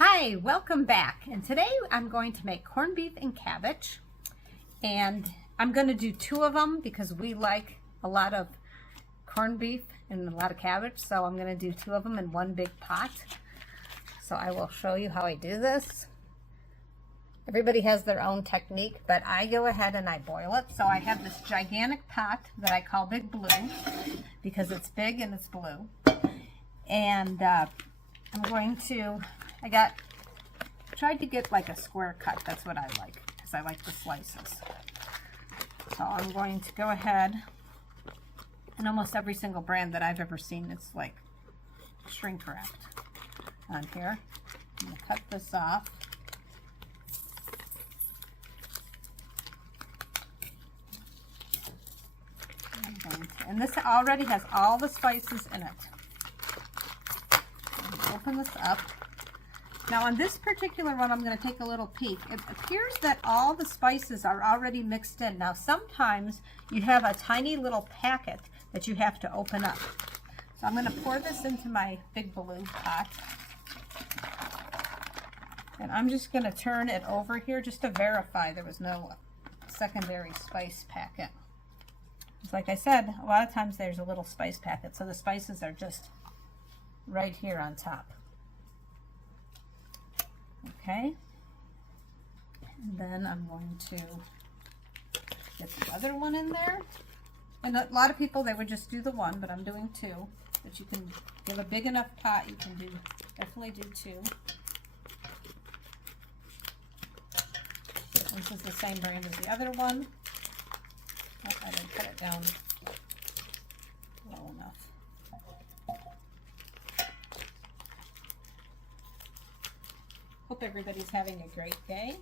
Hi, welcome back. And today I'm going to make corned beef and cabbage. And I'm going to do two of them because we like a lot of corned beef and a lot of cabbage. So I'm going to do two of them in one big pot. So I will show you how I do this. Everybody has their own technique, but I go ahead and I boil it. So I have this gigantic pot that I call Big Blue because it's big and it's blue. And I'm going to, tried to get like a square cut. That's what I like because I like the slices. So I'm going to go ahead, and almost every single brand that I've ever seen, it's like shrink wrapped on here. I'm going to cut this off. And this already has all the spices in it. Open this up. Now on this particular one, I'm going to take a little peek. It appears that all the spices are already mixed in. Now sometimes you have a tiny little packet that you have to open up. So I'm going to pour this into my Big Blue pot. And I'm just going to turn it over here just to verify there was no secondary spice packet. Like I said, a lot of times there's a little spice packet, so the spices are just right here on top. Okay, and then I'm going to get the other one in there. And a lot of people, they would just do the one, but I'm doing two. But you can give a big enough pot, you can definitely do two. This is the same brand as the other one. Oh, I didn't put it down low enough. Hope everybody's having a great day.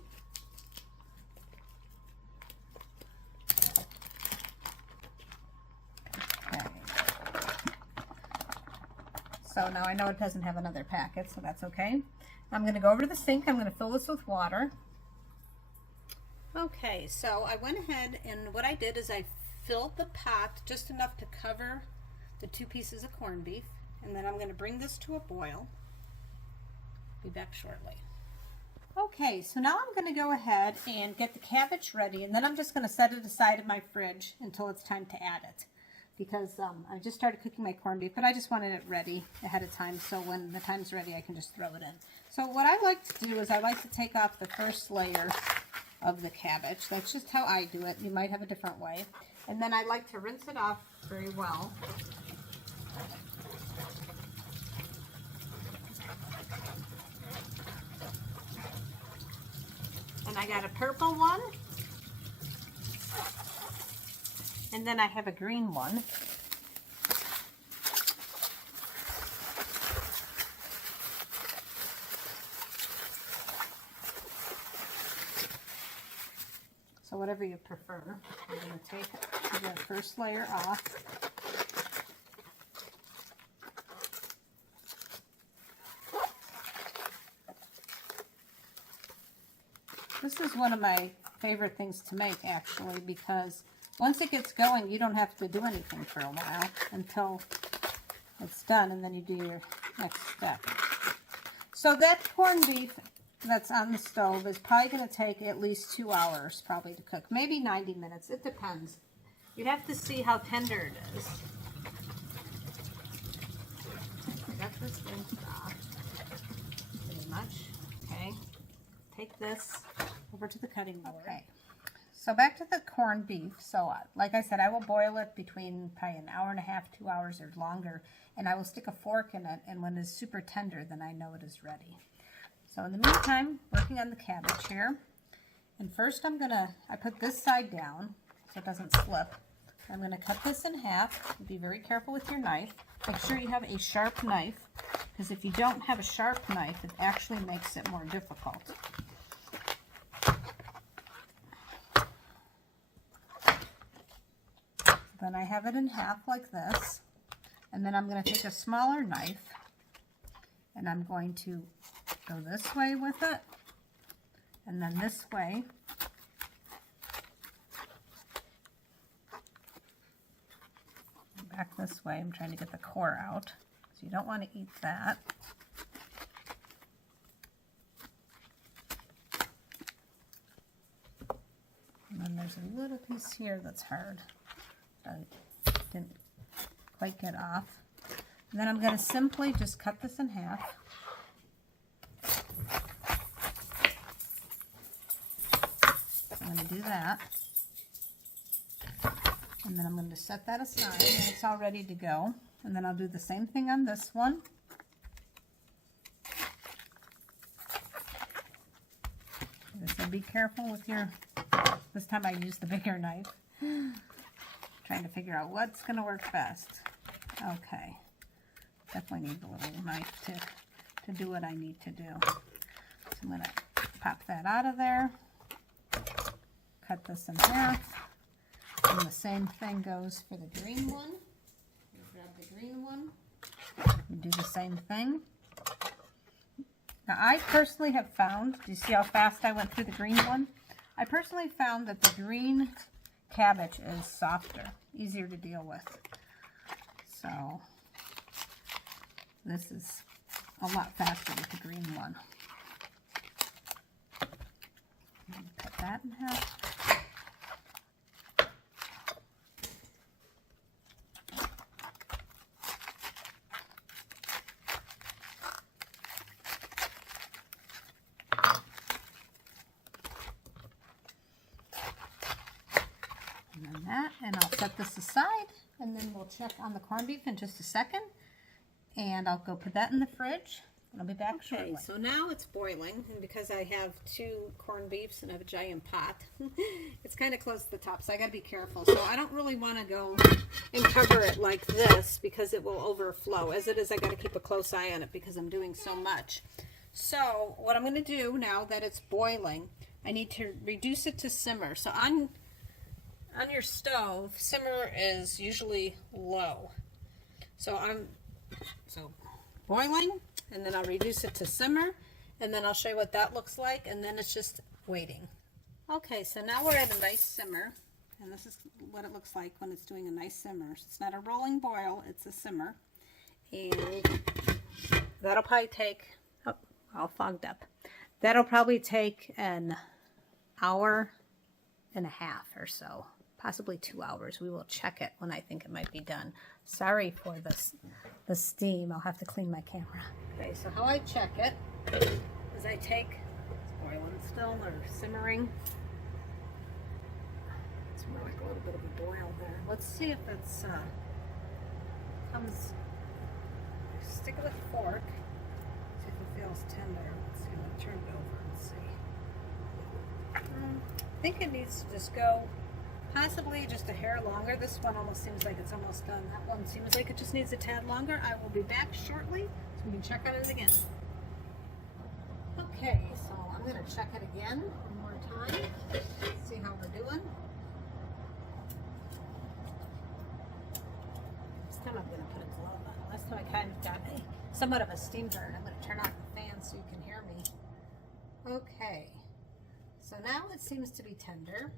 Okay. So now I know it doesn't have another packet, so that's okay. I'm going to go over to the sink. I'm going to fill this with water. Okay, so I went ahead and what I did is I filled the pot just enough to cover the two pieces of corned beef, and then I'm going to bring this to a boil. Be back shortly. Okay, so now I'm going to go ahead and get the cabbage ready, and then I'm just going to set it aside in my fridge until it's time to add it. Because I just started cooking my corned beef, but I just wanted it ready ahead of time, so when the time's ready I can just throw it in. So what I like to do is I like to take off the first layer of the cabbage. That's just how I do it. You might have a different way. And then I like to rinse it off very well. And I got a purple one. And then I have a green one. So whatever you prefer. I'm going to take the first layer off. This is one of my favorite things to make, actually, because once it gets going, you don't have to do anything for a while until it's done, and then you do your next step. So that corned beef that's on the stove is probably going to take at least 2 hours probably to cook, maybe 90 minutes. It depends. You have to see how tender it is. I got this rinsed off pretty much. Okay, take this over to the cutting board. Okay, so back to the corned beef. So like I said, I will boil it between probably an hour and a half, 2 hours or longer, and I will stick a fork in it, and when it's super tender, then I know it is ready. So in the meantime, working on the cabbage here. And first I put this side down so it doesn't slip. I'm going to cut this in half. Be very careful with your knife. Make sure you have a sharp knife, because if you don't have a sharp knife, it actually makes it more difficult. Then I have it in half like this. And then I'm going to take a smaller knife, and I'm going to go this way with it, and then this way. Back this way. I'm trying to get the core out, so you don't want to eat that. there's a little piece here that's hard. I didn't quite get off. And then I'm going to simply just cut this in half. I'm going to do that. And then I'm going to set that aside, and it's all ready to go. And then I'll do the same thing on this one. So be careful with your, this time I used the bigger knife. Trying to figure out what's going to work best. Okay. Definitely need a little knife to do what I need to do. So I'm going to pop that out of there. Cut this in half. And the same thing goes for the green one. Grab the green one. And do the same thing. Now I personally have found, do you see how fast I went through the green one? I personally found that the green cabbage is softer, easier to deal with. So this is a lot faster with the green one. Cut that in half. And I'll set this aside, and then we'll check on the corned beef in just a second. And I'll go put that in the fridge, and I'll be back shortly. Okay, so now it's boiling, and because I have 2 corned beefs and I have a giant pot, it's kind of close to the top, so I got to be careful. So I don't really want to go and cover it like this because it will overflow. As it is, I got to keep a close eye on it because I'm doing so much. So what I'm going to do now that it's boiling, I need to reduce it to simmer. So on your stove, simmer is usually low. So boiling, and then I'll reduce it to simmer, and then I'll show you what that looks like, and then it's just waiting. Okay, so now we're at a nice simmer, and this is what it looks like when it's doing a nice simmer. So it's not a rolling boil, it's a simmer. And that'll probably take, oh, all fogged up. That'll probably take an hour and a half or so. Possibly 2 hours. We will check it when I think it might be done. Sorry for the steam. I'll have to clean my camera. Okay, so how I check it is I take, it's boiling still or simmering. It's more like a little bit of a boil there. Let's see if it's comes. Stick it with a fork. See if it feels tender. Let's see. I'll turn it over and see. I think it needs to just go possibly just a hair longer. This one almost seems like it's almost done. That one seems like it just needs a tad longer. I will be back shortly so we can check on it again. Okay, so I'm going to check it again one more time. See how we're doing. This time I'm going to put a glove on. Last time I kind of got somewhat of a steam burn. I'm going to turn on the fan so you can hear me. Okay, so now it seems to be tender.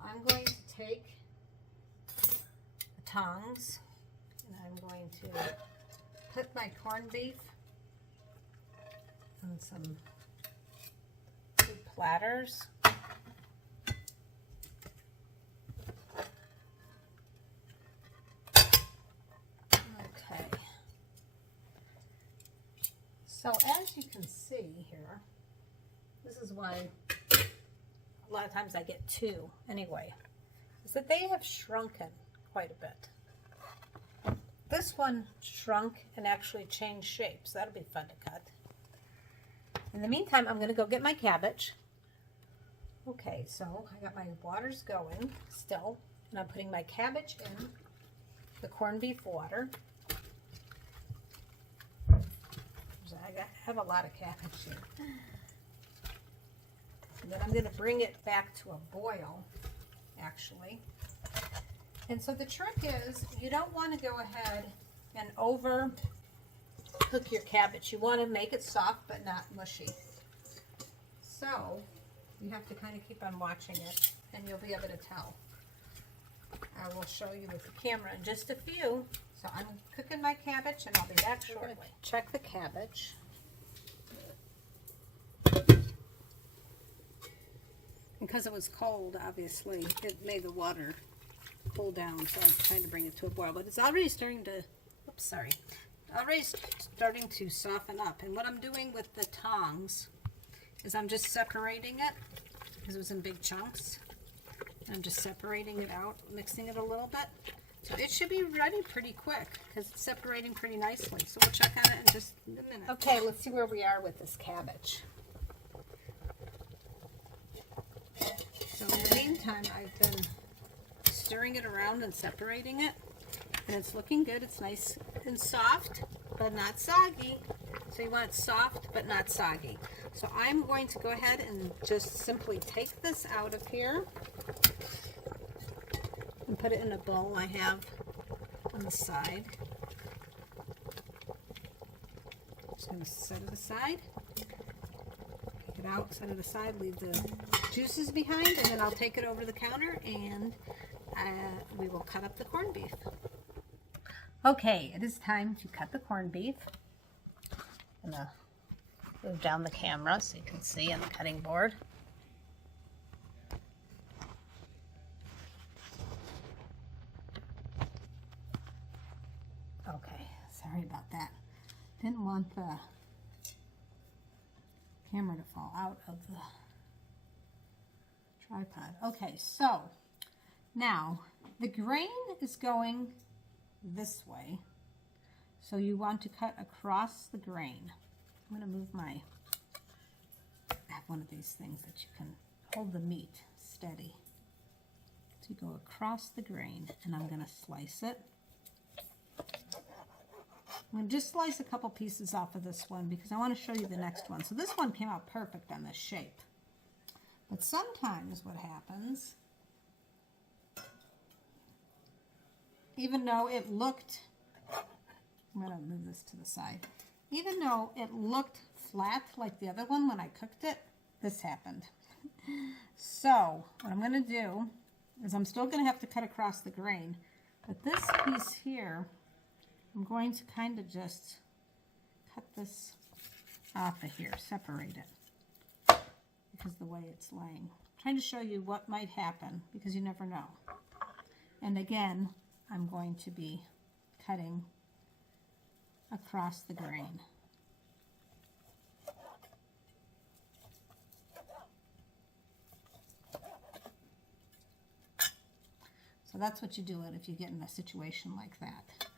I'm going to take the tongs, and I'm going to put my corned beef on some 2 platters. Okay. So as you can see here, this is why a lot of times I get 2 anyway, is that they have shrunken quite a bit. This one shrunk and actually changed shapes. That'll be fun to cut. In the meantime, I'm going to go get my cabbage. Okay, so I got my waters going still, and I'm putting my cabbage in the corned beef water. I have a lot of cabbage here. And then I'm going to bring it back to a boil, actually. And so the trick is, you don't want to go ahead and over cook your cabbage. You want to make it soft but not mushy. So you have to kind of keep on watching it, and you'll be able to tell. I will show you with the camera in just a few. So I'm cooking my cabbage, and I'll be back shortly. Check the cabbage. because it was cold, obviously, it made the water cool down, so I'm trying to bring it to a boil. But it's already starting to, oops, sorry, already starting to soften up. And what I'm doing with the tongs is I'm just separating it, because it was in big chunks. I'm just separating it out, mixing it a little bit. So it should be ready pretty quick, because it's separating pretty nicely. So we'll check on it in just a minute. Okay, let's see where we are with this cabbage. So in the meantime, I've been stirring it around and separating it, and it's looking good. It's nice and soft, but not soggy. So you want it soft, but not soggy. So I'm going to go ahead and just simply take this out of here and put it in a bowl I have on the side. Just going to set it aside. Take it out, set it aside, leave the juices behind, and then I'll take it over the counter and we will cut up the corned beef. Okay, it is time to cut the corned beef. I'm going to move down the camera so you can see on the cutting board. Okay, sorry about that. Didn't want the camera to fall out of the tripod. Okay, so now the grain is going this way, so you want to cut across the grain. I'm going to move my, I have one of these things that you can hold the meat steady. So you go across the grain, and I'm going to slice it. I'm going to just slice a couple pieces off of this one because I want to show you the next one. So this one came out perfect on this shape. But sometimes what happens, even though it looked, I'm going to move this to the side, even though it looked flat like the other one when I cooked it, this happened. So what I'm going to do is I'm still going to have to cut across the grain, but this piece here, I'm going to kind of just cut this off of here, separate it, because the way it's laying. I'm trying to show you what might happen, because you never know. And again, I'm going to be cutting across the grain. So that's what you do if you get in a situation like that.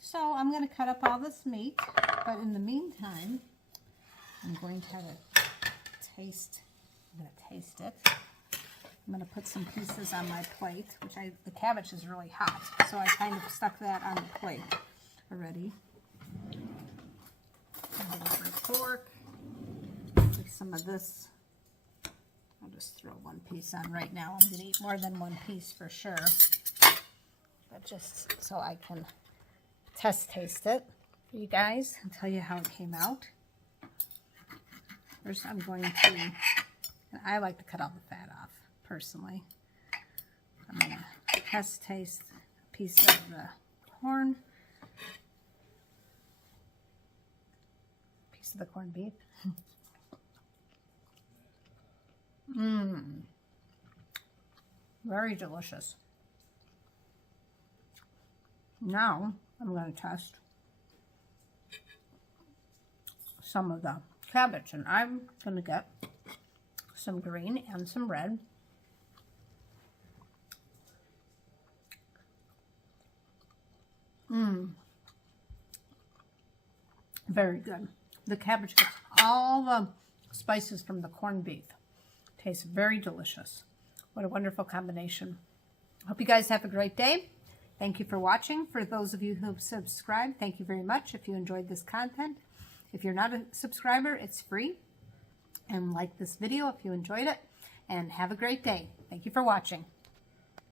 So I'm going to cut up all this meat, but in the meantime, I'm going to have a taste. I'm going to taste it. I'm going to put some pieces on my plate, which the cabbage is really hot, so I kind of stuck that on the plate already. I'll get my fork, take some of this. I'll just throw one piece on right now. I'm going to eat more than one piece for sure, but just so I can taste it for you guys and tell you how it came out. First I'm going to, and I like to cut all the fat off personally. I'm going to taste a piece of the corn, piece of the corned beef. Very delicious. Now I'm going to test some of the cabbage, and I'm going to get some green and some red. Very good. The cabbage gets all the spices from the corned beef. Tastes very delicious. What a wonderful combination. Hope you guys have a great day. Thank you for watching. For those of you who have subscribed, thank you very much if you enjoyed this content. If you're not a subscriber, it's free. And like this video if you enjoyed it. And have a great day. Thank you for watching.